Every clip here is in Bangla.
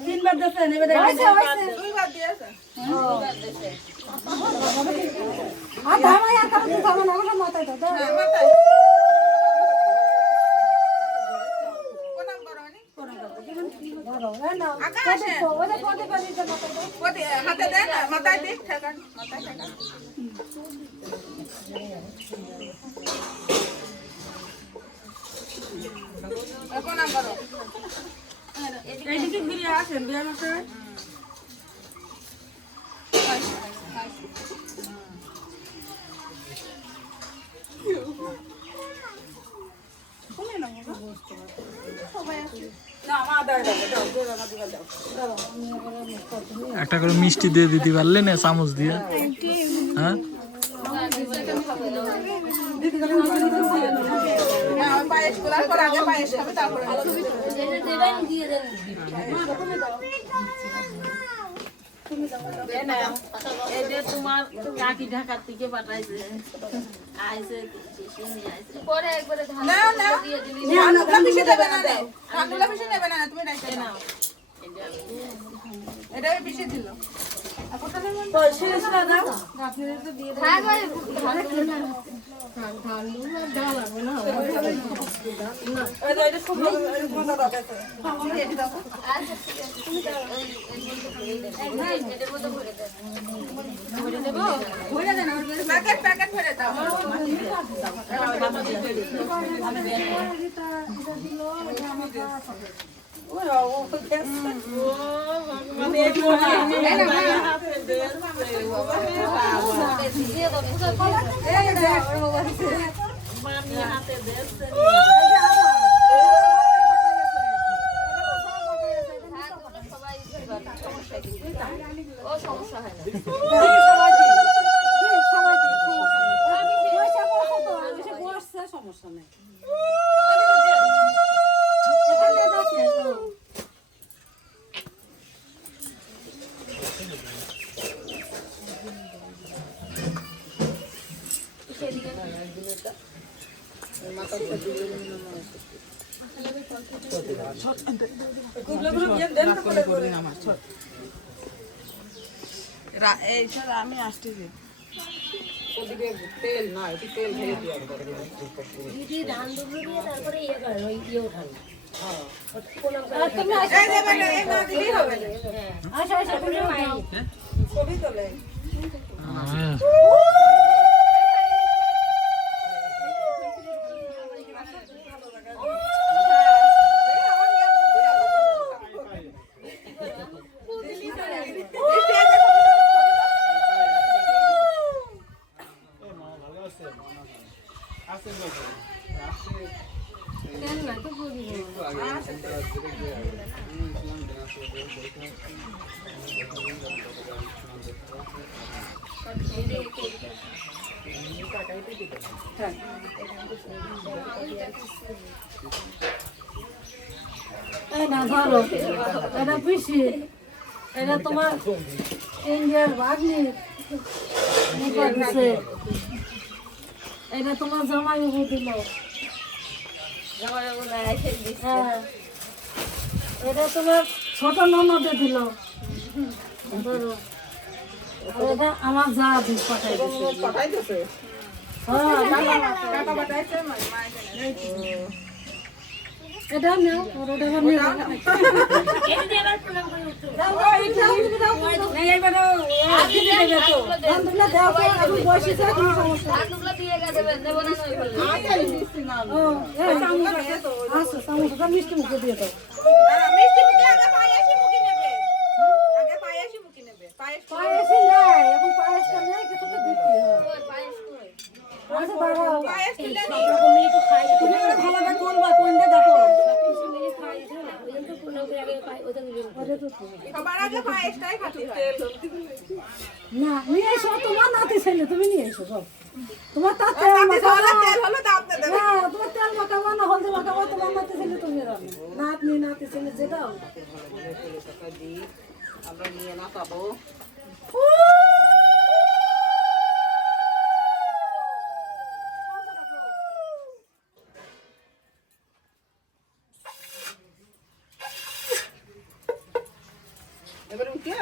তিনবার দিয়েছে দুইবার দিয়েছে হাতে দেন মাথায় দিক ঠেকান মাথায় ঠেকান এখন নাম্বার এইদিকে ঘুরে আসেন বিয়ার মতো একটা করে মিষ্টি দিয়ে দিতে পারলে না চামচ দিয়ে হ্যাঁ তোমার কাকি ঢাকার থেকে পাঠাইছে আইছে পরে একবারে এটাই বেশি দিল প্যাকেট ভরে দাও সমস্যা নেই আমি আসতেছি তেল না তেল দিদি ধান দুটো দিয়ে তারপরে ইয়ে করেন ওই ইয়ে ওঠান ছবি তোলে না ধরো এটা পিসি এটা তোমার ইন্ডিয়ার ভাগ্নি দিছে এটা তোমার জামাই বাবু দিল হ্যাঁ এটা তোমার ছোট ননদে দিল ধরো এটা আমার যা দিস পাঠাইতেছে এটা না ওটা নিয়ে মিষ্টি মুখে দিয়ে দাও পায়েসি নাই এখন পায়েসটা নেই কিছু তো দিতে হবে ভালো কোনটা দেখো এটা তো তুমি। সবার আগে পায়েসটাই খাতে হয়। না নিয়ে এসো তোমার নাতি ছেলে তুমি নিয়ে এসো সব তোমার তার আর তেল তাতে মাখাবো সবার তেল হলো তা আপনি দেবেন। না তোমার তেল মাখাবো না হলদি মাখাবো তোমার নাতি ছেলে তুমি রান্না নাতনি নাতি ছেলে যেটা হোক। আমরা নিয়ে না পাবো। এবারে উঠে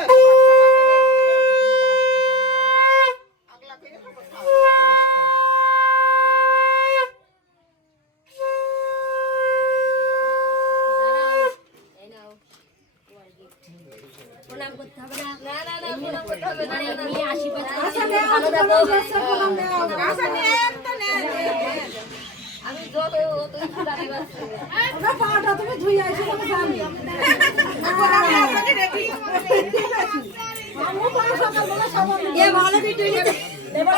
আচ্ছা নেও তোমার কাছে প্রণাম নেও আচ্ছা নেন তো নেন। আমি যত দাঁড়ি বাসছি ওটা পাটা তুমি ধুই আইছো আমি জানি এখন আমি আপনাকে রেডি। আমি পাড়া সকালবেলা সাবান এ ভালো ভিডিও নিতে এবার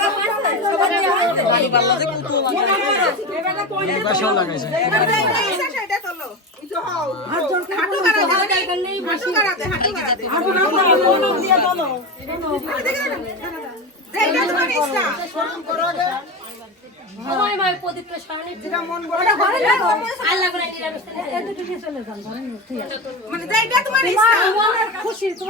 বাসাও লাগাইছে এবারে এইটা সেটা চলো। একটু হও। হাত জোর করে হাঁটু বলো। কারাতে হাঁটু কারাতে হাঁটু কারাতে। হাঁটু না করে প্রণাম দিয়ে বলো যেটা তোমার ইচ্ছা। সময় মাই পবিত্র স্বামী যেটা মন বলে ওটা ঘরে লাগো আল্লাহ করে নিরামিষ এদিকে চলে যান ঘরে নিয়ে ঠিক আছে মানে যেটা তোমার তোমার ইচ্ছা। মনের খুশি তোমার